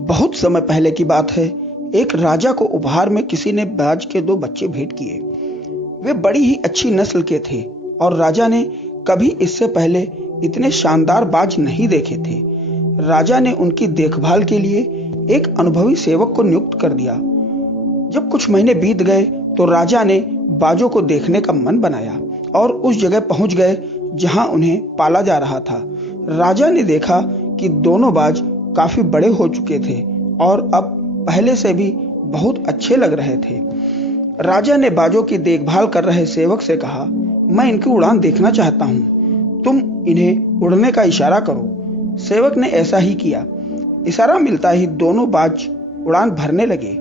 बहुत समय पहले की बात है। एक राजा को उपहार में किसी ने बाज के 2 बच्चे भेंट किए। वे बड़ी ही अच्छी नस्ल के थे और राजा ने कभी इससे पहले इतने शानदार बाज नहीं देखे थे। राजा ने उनकी देखभाल के लिए एक अनुभवी सेवक को नियुक्त कर दिया। जब कुछ महीने बीत गए तो राजा ने बाजों को देखने का मन बनाया और उस जगह पहुंच गए जहां उन्हें पाला जा रहा था। राजा ने देखा कि दोनों बाज काफी बड़े हो चुके थे और अब पहले से भी बहुत अच्छे लग रहे थे। राजा ने बाजों की देखभाल कर रहे सेवक से कहा, मैं इनकी उड़ान देखना चाहता हूं, तुम इन्हें उड़ने का इशारा करो। सेवक ने ऐसा ही किया। इशारा मिलता ही दोनों बाज उड़ान भरने लगे।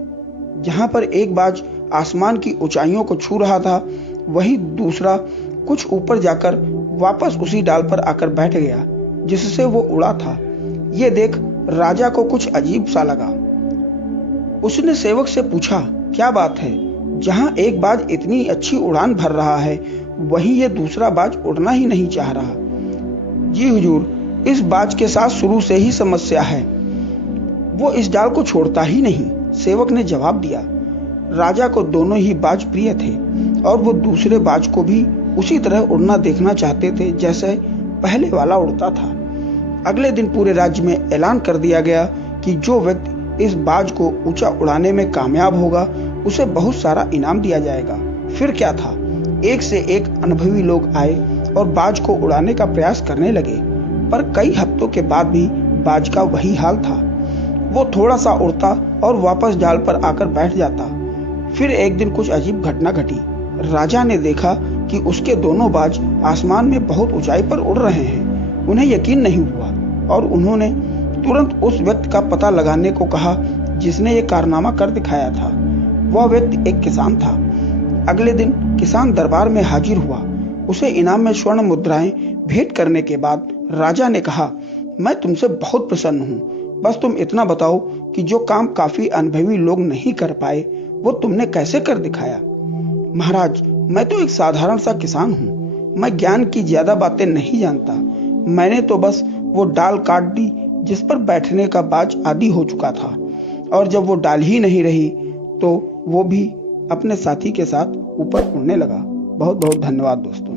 जहां पर एक बाज आसमान की ऊंचाइयों को छू रहा था, वहीं दूसरा कुछ ऊपर जाकर वापस उसी डाल पर आकर बैठ गया जिससे वो उड़ा था। ये देख राजा को कुछ अजीब सा लगा। उसने सेवक से पूछा, क्या बात है? जहां एक बाज इतनी अच्छी उड़ान भर रहा है, वहीं ये दूसरा बाज उड़ना ही नहीं चाह रहा। जी हुजूर, इस बाज के साथ शुरू से ही समस्या है, वो इस डाल को छोड़ता ही नहीं, सेवक ने जवाब दिया। राजा को दोनों ही बाज प्रिय थे और वो दूसरे बाज को भी उसी तरह उड़ना देखना चाहते थे जैसे पहले वाला उड़ता था। अगले दिन पूरे राज्य में ऐलान कर दिया गया कि जो व्यक्ति इस बाज को ऊंचा उड़ाने में कामयाब होगा, उसे बहुत सारा इनाम दिया जाएगा। फिर क्या था, एक से एक अनुभवी लोग आए और बाज को उड़ाने का प्रयास करने लगे, पर कई हफ्तों के बाद भी बाज का वही हाल था। वो थोड़ा सा उड़ता और वापस डाल पर आकर बैठ जाता। फिर एक दिन कुछ अजीब घटना घटी। राजा ने देखा कि उसके दोनों बाज आसमान में बहुत ऊंचाई पर उड़ रहे हैं। उन्हें यकीन नहीं हुआ और उन्होंने तुरंत उस व्यक्ति का पता लगाने को कहा जिसने ये कारनामा कर दिखाया था। वह व्यक्ति एक किसान था। अगले दिन किसान दरबार में हाजिर हुआ। उसे इनाम में स्वर्ण मुद्राएं भेंट करने के बाद राजा ने कहा, मैं तुमसे बहुत प्रसन्न हूँ। बस तुम इतना बताओ कि जो काम काफी अनुभवी लोग नहीं कर पाए, वो तुमने कैसे कर दिखाया? महाराज, मैं तो एक साधारण सा किसान हूँ। मैं ज्ञान की ज्यादा बातें नहीं जानता। मैंने तो बस वो डाल काट दी जिस पर बैठने का बाज आदी हो चुका था, और जब वो डाल ही नहीं रही तो वो भी अपने साथी के साथ ऊपर उड़ने लगा। बहुत बहुत धन्यवाद दोस्तों।